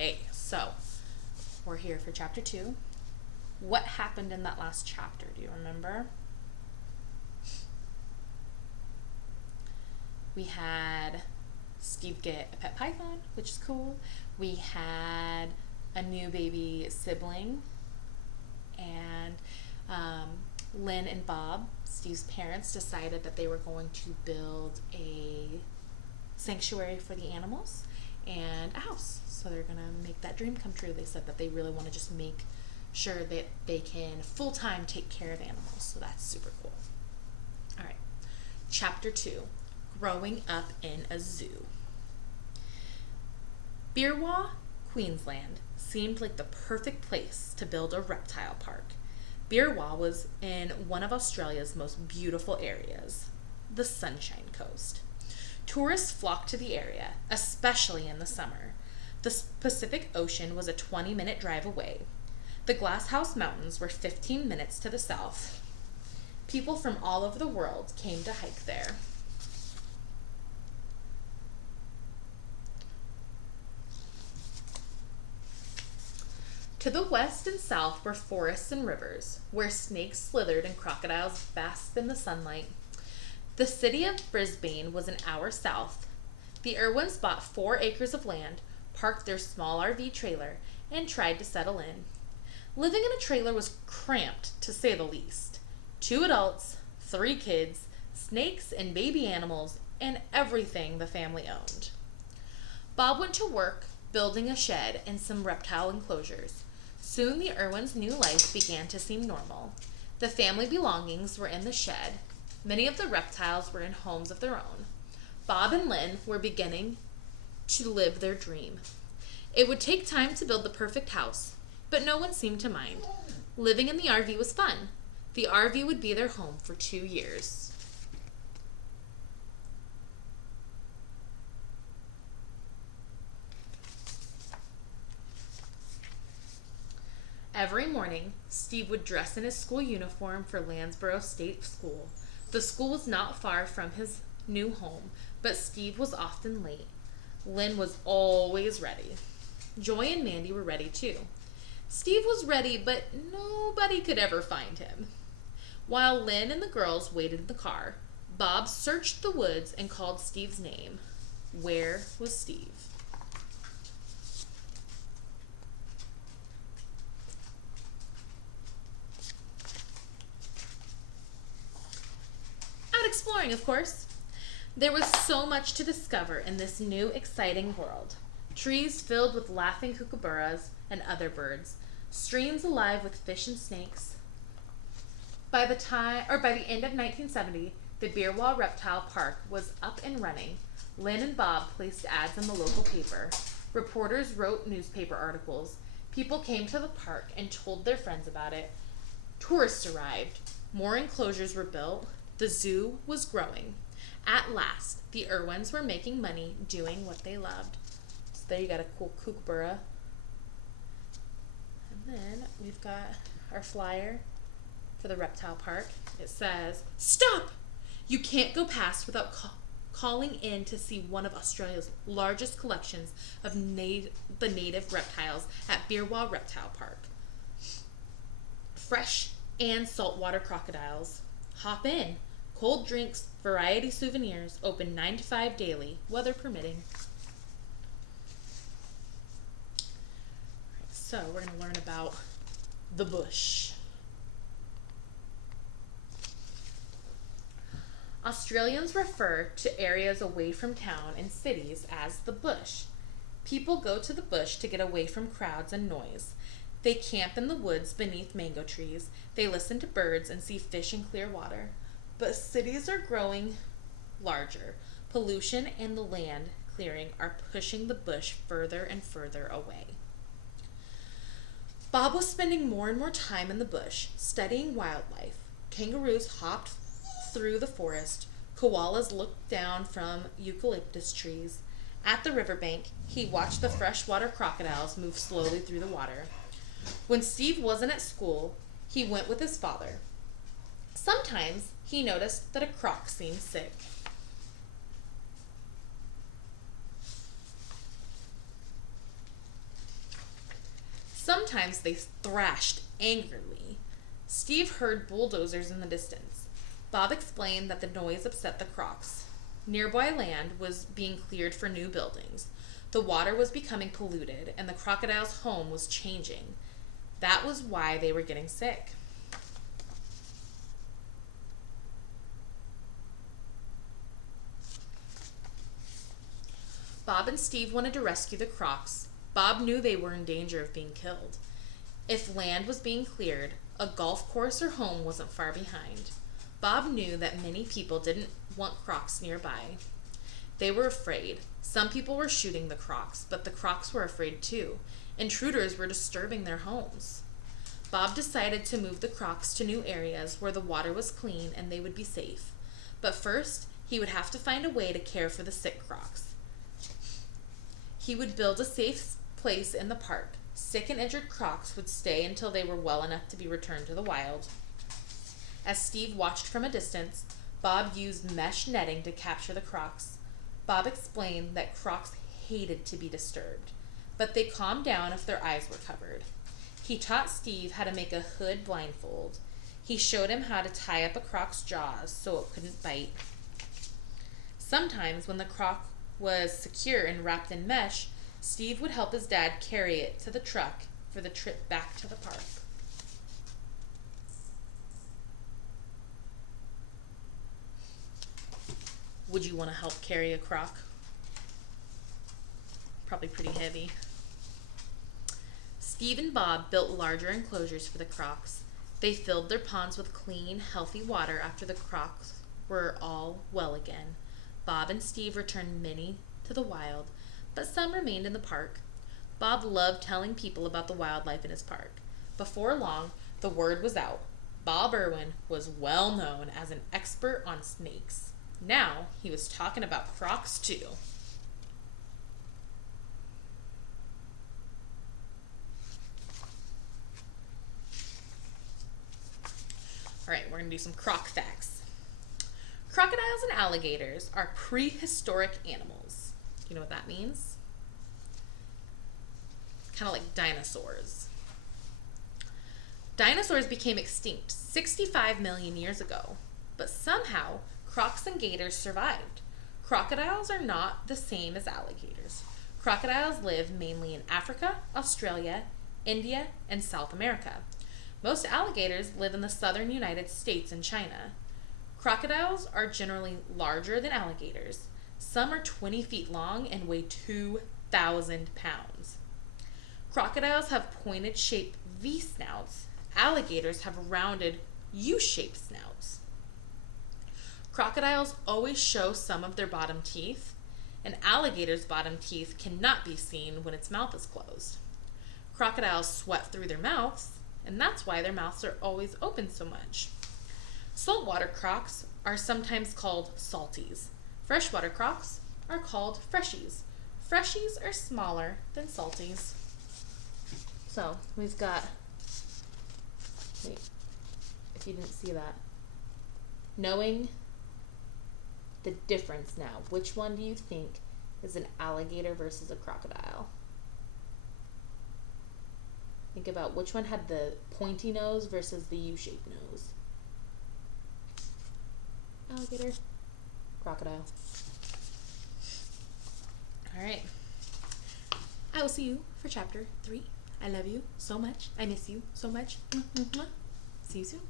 Okay, so we're here for chapter 2. What happened in that last chapter? Do you remember? We had Steve get a pet python, which is cool. We had a new baby sibling, and Lynn and Bob, Steve's parents, decided that they were going to build a sanctuary for the animals and a house. So they're going to make that dream come true. They said that they really want to just make sure that they can full-time take care of animals. So that's super cool. All right. Chapter 2, Growing Up in a Zoo. Birwa, Queensland seemed like the perfect place to build a reptile park. Birwa was in one of Australia's most beautiful areas, the Sunshine Coast. Tourists flocked to the area, especially in the summer. The Pacific Ocean was a 20-minute drive away. The Glasshouse Mountains were 15 minutes to the south. People from all over the world came to hike there. To the west and south were forests and rivers, where snakes slithered and crocodiles basked in the sunlight. The city of Brisbane was an hour south. The Irwins bought 4 acres of land, parked their small RV trailer, and tried to settle in. Living in a trailer was cramped, to say the least. 2 adults, 3 kids, snakes and baby animals, and everything the family owned. Bob went to work building a shed and some reptile enclosures. Soon the Irwins' new life began to seem normal. The family belongings were in the shed. Many of the reptiles were in homes of their own. Bob and Lynn were beginning to live their dream. It would take time to build the perfect house, but no one seemed to mind. Living in the RV was fun. The RV would be their home for 2 years. Every morning, Steve would dress in his school uniform for Landsborough State School. The school was not far from his new home, but Steve was often late. Lynn was always ready. Joy and Mandy were ready too. Steve was ready, but nobody could ever find him. While Lynn and the girls waited in the car, Bob searched the woods and called Steve's name. Where was Steve? Out exploring, of course. There was so much to discover in this new, exciting world. Trees filled with laughing kookaburras and other birds, streams alive with fish and snakes. By the end of 1970, the Birwa Reptile Park was up and running. Lynn and Bob placed ads in the local paper. Reporters wrote newspaper articles. People came to the park and told their friends about it. Tourists arrived. More enclosures were built. The zoo was growing. At last, the Irwins were making money doing what they loved. So there you got a cool kookaburra. And then we've got our flyer for the reptile park. It says, "Stop! You can't go past without calling in to see one of Australia's largest collections of the native reptiles at Birwa Reptile Park. Fresh and saltwater crocodiles. Hop in. Cold drinks, variety souvenirs, open 9 to 5 daily, weather permitting." So we're going to learn about the bush. Australians refer to areas away from town and cities as the bush. People go to the bush to get away from crowds and noise. They camp in the woods beneath mango trees. They listen to birds and see fish in clear water. But cities are growing larger. Pollution and the land clearing are pushing the bush further and further away. Bob was spending more and more time in the bush, studying wildlife. Kangaroos hopped through the forest. Koalas looked down from eucalyptus trees. At the riverbank, he watched the freshwater crocodiles move slowly through the water. When Steve wasn't at school, he went with his father. Sometimes he noticed that a croc seemed sick. Sometimes they thrashed angrily. Steve heard bulldozers in the distance. Bob explained that the noise upset the crocs. Nearby land was being cleared for new buildings. The water was becoming polluted, and the crocodile's home was changing. That was why they were getting sick. Bob and Steve wanted to rescue the crocs. Bob knew they were in danger of being killed. If land was being cleared, a golf course or home wasn't far behind. Bob knew that many people didn't want crocs nearby. They were afraid. Some people were shooting the crocs, but the crocs were afraid too. Intruders were disturbing their homes. Bob decided to move the crocs to new areas where the water was clean and they would be safe. But first, he would have to find a way to care for the sick crocs. He would build a safe place in the park. Sick and injured crocs would stay until they were well enough to be returned to the wild. As Steve watched from a distance, Bob used mesh netting to capture the crocs. Bob explained that crocs hated to be disturbed, but they calmed down if their eyes were covered. He taught Steve how to make a hood blindfold. He showed him how to tie up a croc's jaws so it couldn't bite. Sometimes when the croc was secure and wrapped in mesh, Steve would help his dad carry it to the truck for the trip back to the park. Would you want to help carry a croc? Probably pretty heavy. Steve and Bob built larger enclosures for the crocs. They filled their ponds with clean, healthy water after the crocs were all well again. Bob and Steve returned many to the wild, but some remained in the park. Bob loved telling people about the wildlife in his park. Before long, the word was out. Bob Irwin was well known as an expert on snakes. Now he was talking about crocs too. All right, we're going to do some croc facts. Crocodiles and alligators are prehistoric animals. Do you know what that means? Kind of like dinosaurs. Dinosaurs became extinct 65 million years ago, but somehow crocs and gators survived. Crocodiles are not the same as alligators. Crocodiles live mainly in Africa, Australia, India, and South America. Most alligators live in the southern United States and China. Crocodiles are generally larger than alligators. Some are 20 feet long and weigh 2,000 pounds. Crocodiles have pointed shaped V snouts. Alligators have rounded U-shaped snouts. Crocodiles always show some of their bottom teeth. An alligator's bottom teeth cannot be seen when its mouth is closed. Crocodiles sweat through their mouths, and that's why their mouths are always open so much. Saltwater crocs are sometimes called salties. Freshwater crocs are called freshies. Freshies are smaller than salties. So we've got, wait, if you didn't see that, knowing the difference now, which one do you think is an alligator versus a crocodile? Think about which one had the pointy nose versus the U-shaped nose. Alligator, crocodile. All right. I will see you for chapter 3. I love you so much. I miss you so much. See you soon.